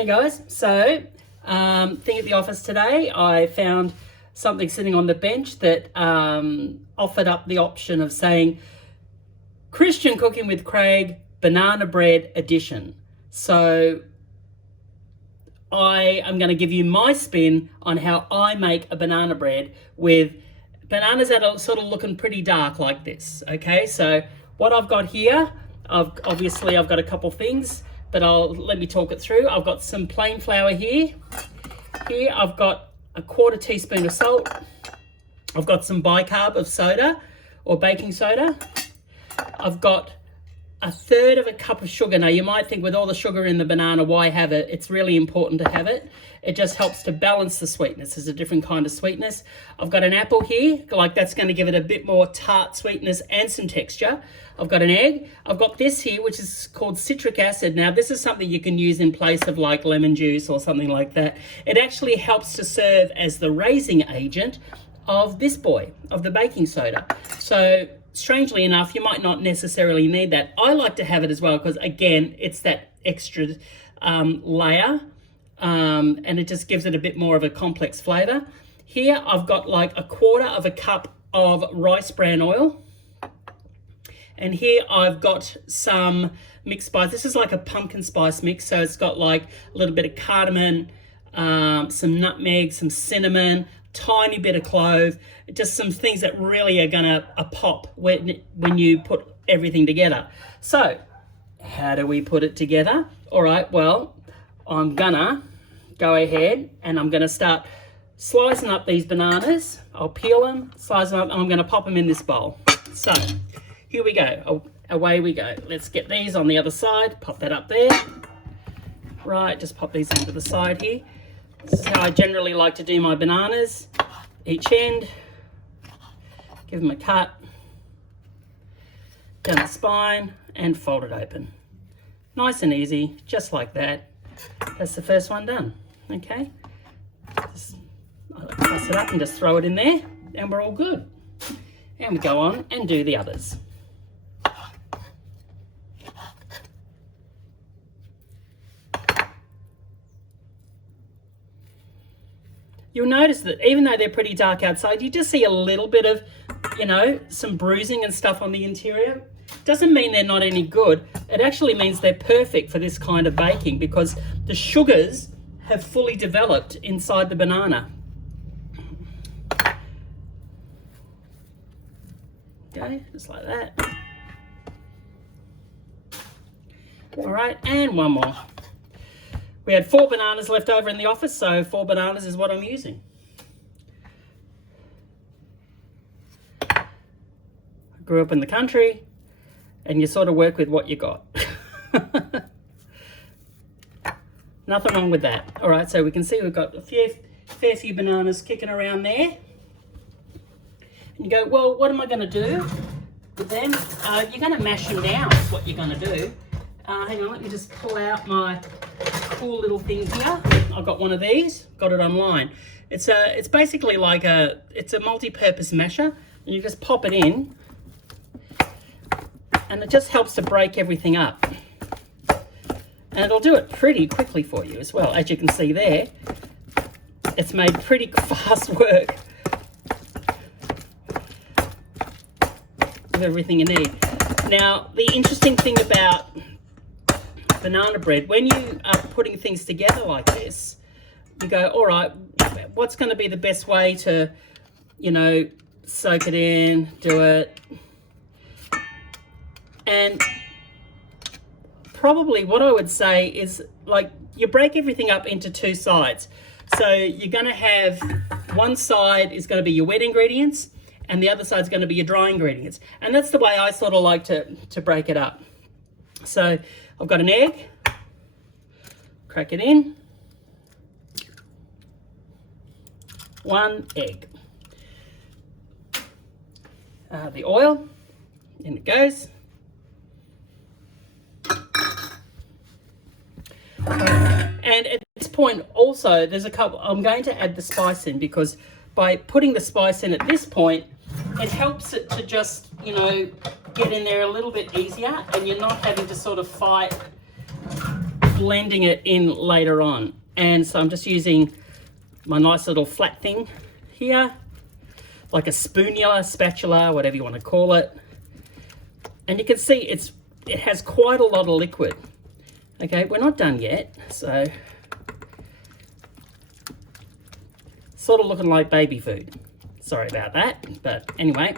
Hey guys, so thing at the office today, I found something sitting on the bench that offered up the option of saying Christian Cooking with Craig Banana Bread Edition. So I am going to give you my spin on how I make a banana bread with bananas that are sort of looking pretty dark like this. Okay, so what I've got here, I've got a couple things, but let me talk it through. I've got some plain flour here. Here I've got a 1/4 teaspoon of salt. I've got some bicarb of soda or baking soda. I've got 1/3 cup of sugar. Now you might think with all the sugar in the banana, why have it? It's really important to have it. It just helps to balance the sweetness. It's a different kind of sweetness. I've got an apple here, like that's going to give it a bit more tart sweetness and some texture. I've got an egg. I've got this here, which is called citric acid. Now this is something you can use in place of like lemon juice or something like that. It actually helps to serve as the raising agent of this boy, of the baking soda. So strangely enough, you might not necessarily need that. I like to have it as well because, again, it's that extra layer and it just gives it a bit more of a complex flavour. Here I've got like 1/4 cup of rice bran oil. And here I've got some mixed spice. This is like a pumpkin spice mix. So it's got like a little bit of cardamom, some nutmeg, some cinnamon, tiny bit of clove, just some things that really are gonna pop when you put everything together. So how do we put it together? All right, well, I'm gonna go ahead and I'm gonna start slicing up these bananas. I'll peel them, slice them up, and I'm gonna pop them in this bowl. So here we go, away we go. Let's get these on the other side, pop that up there. Right, just pop these onto the side here. This is how I generally like to do my bananas. Each end, give them a cut, down the spine, and fold it open. Nice and easy, just like that. That's the first one done, okay? I like to press it up and just throw it in there, and we're all good. And we go on and do the others. You'll notice that even though they're pretty dark outside, you just see a little bit of, some bruising and stuff on the interior. Doesn't mean they're not any good. It actually means they're perfect for this kind of baking because the sugars have fully developed inside the banana. Okay, just like that. All right, and one more. We had 4 bananas left over in the office, so 4 bananas is what I'm using. I grew up in the country, and you sort of work with what you got. Nothing wrong with that. All right, so we can see we've got a fair few bananas kicking around there. And you go, well, what am I going to do with them? You're going to mash them down is what you're going to do. Hang on, let me just pull out my cool little thing here. I've got one of these, got it online. It's basically like it's a multi-purpose masher, and you just pop it in, and it just helps to break everything up. And it'll do it pretty quickly for you as well. As you can see there, it's made pretty fast work of everything you need. Now, the interesting thing about banana bread, when you are putting things together like this, you go, all right, what's going to be the best way to, soak it in, do it? And probably what I would say is, like, you break everything up into 2 sides. So you're going to have one side is going to be your wet ingredients, and the other side is going to be your dry ingredients. And that's the way I sort of like to break it up. So I've got an egg, crack it in, 1 egg. The oil, in it goes. And at this point also, there's a couple, I'm going to add the spice in because by putting the spice in at this point, it helps it to just, get in there a little bit easier, and you're not having to sort of fight blending it in later on. And so I'm just using my nice little flat thing here, like a spatula, whatever you want to call it. And you can see it has quite a lot of liquid. Okay, we're not done yet, so sort of looking like baby food. Sorry about that, but anyway,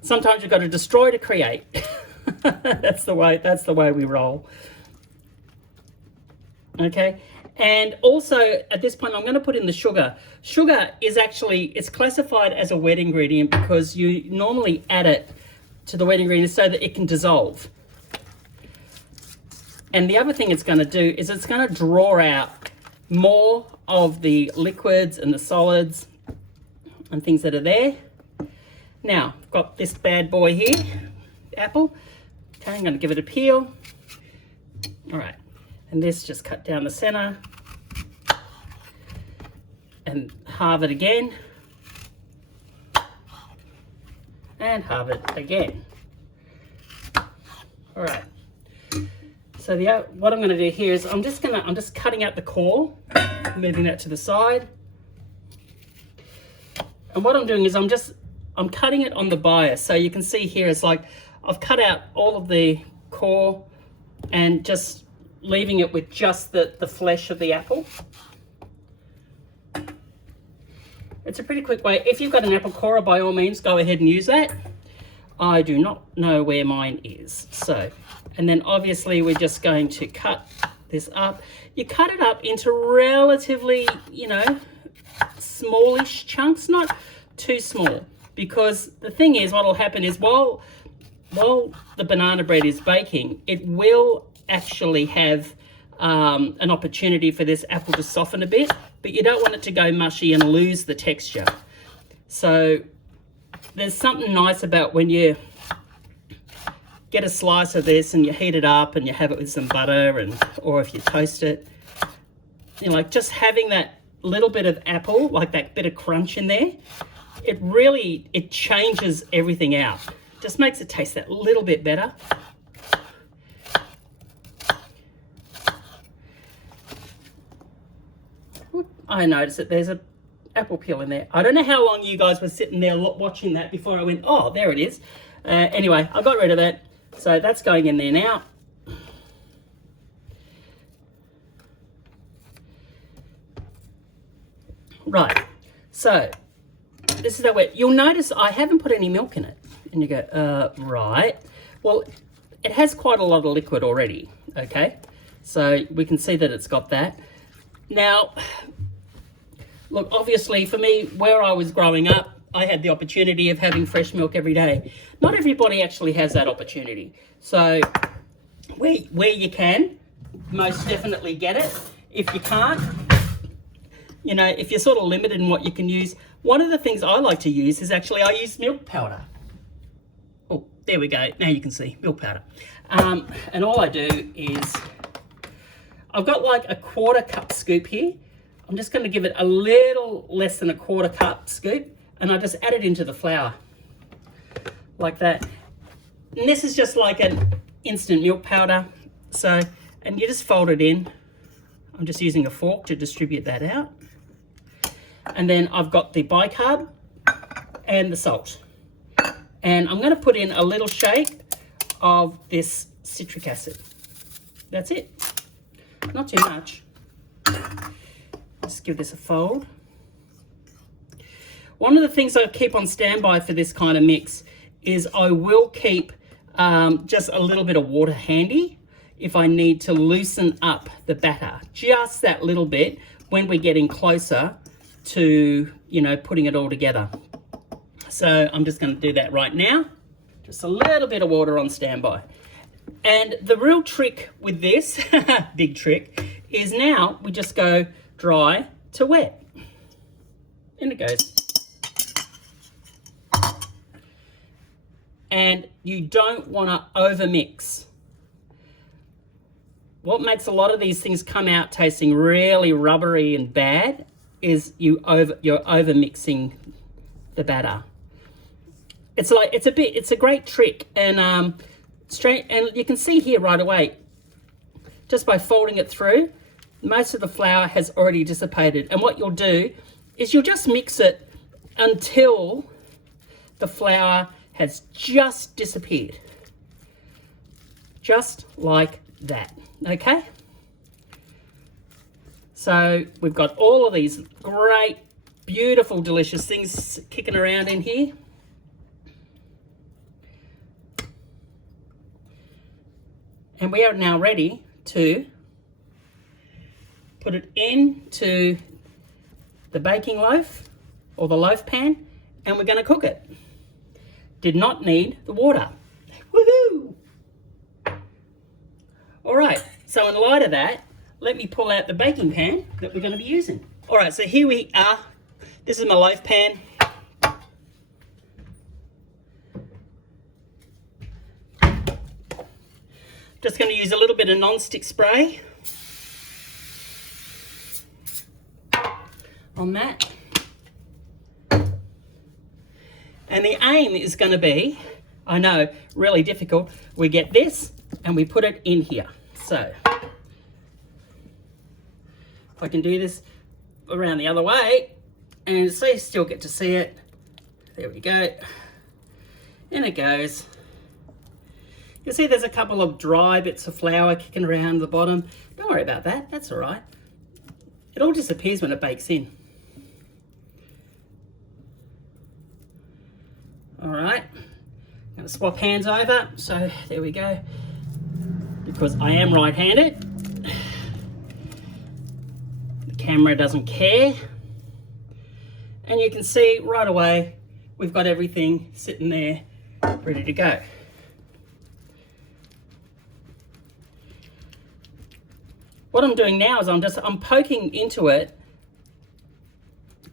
sometimes you've got to destroy to create. That's the way we roll. Okay, and also at this point I'm going to put in the sugar. Sugar is actually, it's classified as a wet ingredient because you normally add it to the wet ingredient so that it can dissolve. And the other thing it's going to do is it's going to draw out more of the liquids and the solids and things that are there. Now, I've got this bad boy here, apple. Okay, I'm going to give it a peel. All right, and this just cut down the center and halve it again and halve it again. All right. So what I'm going to do here is I'm just cutting out the core, moving that to the side. And what I'm doing is I'm cutting it on the bias. So you can see here it's like I've cut out all of the core and just leaving it with just the flesh of the apple. It's a pretty quick way. If you've got an apple corer, by all means, go ahead and use that. I do not know where mine is. So, and then obviously we're just going to cut this up. You cut it up into relatively, smallish chunks, not too small. Because the thing is, what will happen is while the banana bread is baking, it will actually have an opportunity for this apple to soften a bit, but you don't want it to go mushy and lose the texture. So there's something nice about when you get a slice of this and you heat it up and you have it with some butter, or if you toast it, like just having that little bit of apple, like that bit of crunch in there, it changes everything out. Just makes it taste that little bit better. I noticed that there's an apple peel in there. I don't know how long you guys were sitting there watching that before I went, oh, there it is. Anyway, I got rid of that. So that's going in there now. Right, so this is how wet. You'll notice I haven't put any milk in it. And you go, right. Well, it has quite a lot of liquid already, okay? So we can see that it's got that. Now, look, obviously for me, where I was growing up, I had the opportunity of having fresh milk every day. Not everybody actually has that opportunity. So where you can, most definitely get it. If you can't, if you're sort of limited in what you can use, one of the things I like to use is actually I use milk powder. Oh, there we go. Now you can see milk powder. And all I do is I've got like a 1/4 cup scoop here. I'm just going to give it a little less than a 1/4 cup scoop, and I just add it into the flour like that. And this is just like an instant milk powder. So, and you just fold it in. I'm just using a fork to distribute that out. And then I've got the bicarb and the salt. And I'm going to put in a little shake of this citric acid. That's it. Not too much. Just give this a fold. One of the things I keep on standby for this kind of mix is I will keep just a little bit of water handy if I need to loosen up the batter. Just that little bit when we're getting closer to, putting it all together. So I'm just going to do that right now. Just a little bit of water on standby. And the real trick with this, big trick, is now we just go dry to wet. In it goes. And you don't want to over-mix. What makes a lot of these things come out tasting really rubbery and bad is you're over-mixing the batter. It's a great trick, and and you can see here right away, just by folding it through, most of the flour has already dissipated. And what you'll do is you'll just mix it until the flour has just disappeared. Just like that, okay? So we've got all of these great, beautiful, delicious things kicking around in here. And we are now ready to put it into the baking loaf or the loaf pan, and we're going to cook it. Did not need the water. Woohoo! All right, so in light of that, let me pull out the baking pan that we're going to be using. All right, so here we are. This is my loaf pan. Just going to use a little bit of non-stick spray on that. And the aim is going to be, I know, really difficult. We get this and we put it in here. So if I can do this around the other way and so you still get to see it. There we go. In it goes. You'll see there's a couple of dry bits of flour kicking around the bottom. Don't worry about that, that's all right. It all disappears when it bakes in. All right, I'm gonna swap hands over. So there we go. Because I am right-handed, the camera doesn't care. And you can see right away, we've got everything sitting there ready to go. What I'm doing now is I'm poking into it,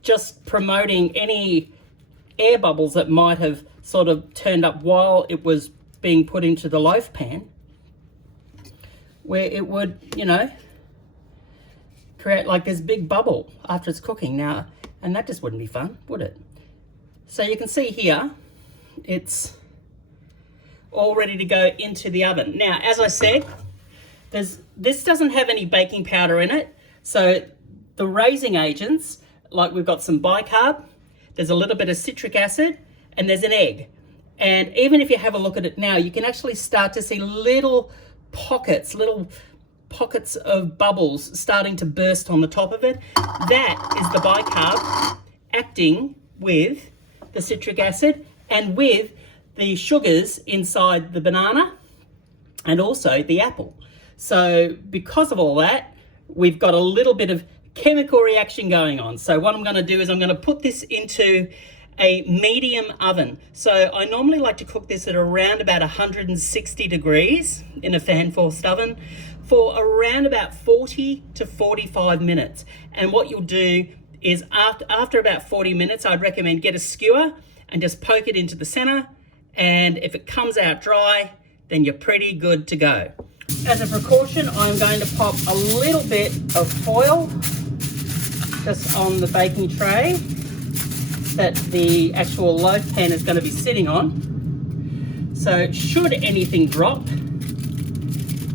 just promoting any air bubbles that might have sort of turned up while it was being put into the loaf pan, where it would, you know, create like this big bubble after it's cooking now, and that just wouldn't be fun, would it? So you can see here, it's all ready to go into the oven. Now, as I said, this doesn't have any baking powder in it, so the raising agents, like we've got some bicarb, there's a little bit of citric acid, and there's an egg. And even if you have a look at it now, you can actually start to see little pockets of bubbles starting to burst on the top of it. That is the bicarb acting with the citric acid and with the sugars inside the banana and also the apple. So because of all that, we've got a little bit of chemical reaction going on. So what I'm going to do is I'm going to put this into a medium oven. So I normally like to cook this at around about 160 degrees in a fan forced oven for around about 40 to 45 minutes. And what you'll do is after about 40 minutes, I'd recommend get a skewer and just poke it into the center. And if it comes out dry, then you're pretty good to go. As a precaution, I'm going to pop a little bit of foil just on the baking tray that the actual loaf pan is going to be sitting on. So should anything drop,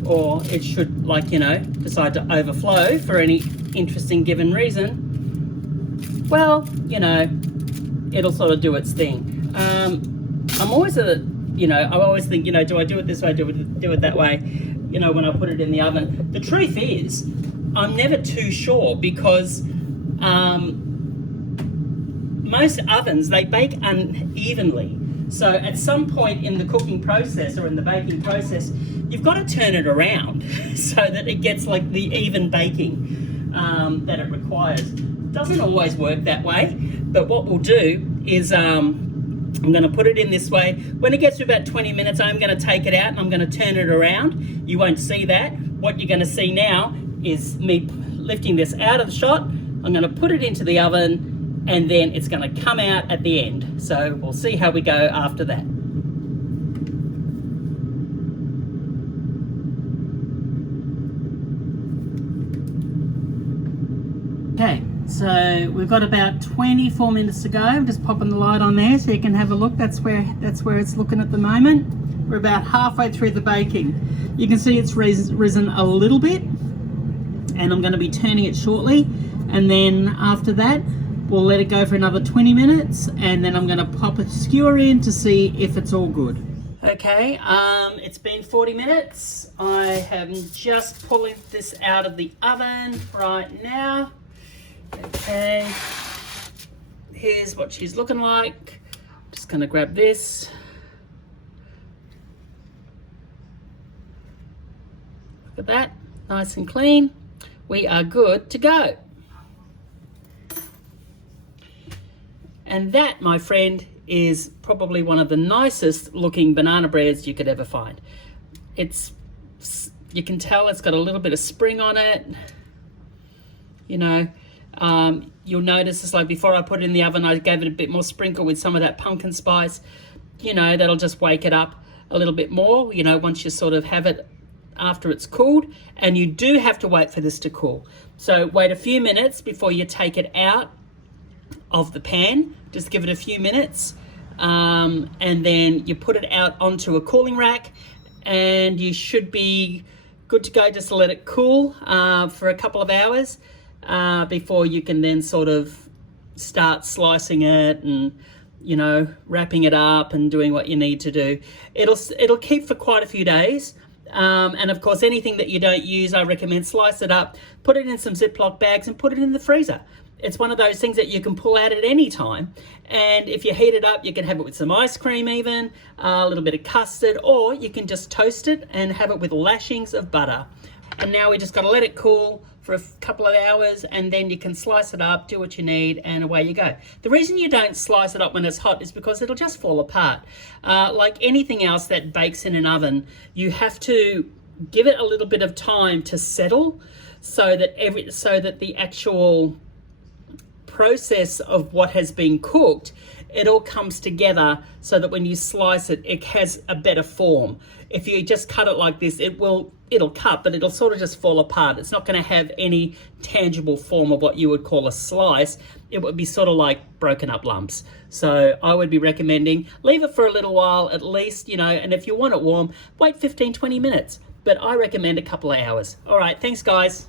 or it should, like, you know, decide to overflow for any interesting given reason, well, you know, it'll sort of do its thing. I'm always I always think, you know, do I do it this way, do it that way, you know, when I put it in the oven. The truth is, I'm never too sure, because most ovens, they bake unevenly. So at some point in the cooking process or in the baking process, you've got to turn it around so that it gets like the even baking that it requires. Doesn't always work that way, but what we'll do is I'm going to put it in this way. When it gets to about 20 minutes, I'm going to take it out and I'm going to turn it around. You won't see that. What you're going to see now is me lifting this out of the shot. I'm going to put it into the oven, and then it's going to come out at the end. So we'll see how we go after that. Okay, so we've got about 24 minutes to go. I'm just popping the light on there so you can have a look. That's where it's looking at the moment. We're about halfway through the baking. You can see it's risen a little bit, and I'm going to be turning it shortly, and then after that we'll let it go for another 20 minutes, and then I'm going to pop a skewer in to see if it's all good. Okay, it's been 40 minutes. I am just pulling this out of the oven right now. Okay, here's what she's looking like. Just going to grab this. Look at that, nice and clean. We are good to go. And that, my friend, is probably one of the nicest looking banana breads you could ever find. You can tell it's got a little bit of spring on it. You know, you'll notice it's like before I put it in the oven, I gave it a bit more sprinkle with some of that pumpkin spice. You know, that'll just wake it up a little bit more, you know, once you sort of have it after it's cooled. And you do have to wait for this to cool. So wait a few minutes before you take it out of the pan. Just give it a few minutes, and then you put it out onto a cooling rack, and you should be good to go. Just to let it cool for a couple of hours before you can then sort of start slicing it and, you know, wrapping it up and doing what you need to do. It'll keep for quite a few days. And of course, anything that you don't use, I recommend slice it up, put it in some Ziploc bags and put it in the freezer. It's one of those things that you can pull out at any time. And if you heat it up, you can have it with some ice cream even, a little bit of custard, or you can just toast it and have it with lashings of butter. And now we just got to let it cool for a couple of hours, and then you can slice it up, do what you need, and away you go. The reason you don't slice it up when it's hot is because it'll just fall apart. Like anything else that bakes in an oven, you have to give it a little bit of time to settle so that the actual process of what has been cooked, it all comes together so that when you slice it, it has a better form. If you just cut it like this, it'll cut, but it'll sort of just fall apart. It's not going to have any tangible form of what you would call a slice. It would be sort of like broken up lumps. So I would be recommending leave it for a little while at least, you know, and if you want it warm, wait 15-20 minutes. But I recommend a couple of hours. All right, thanks guys.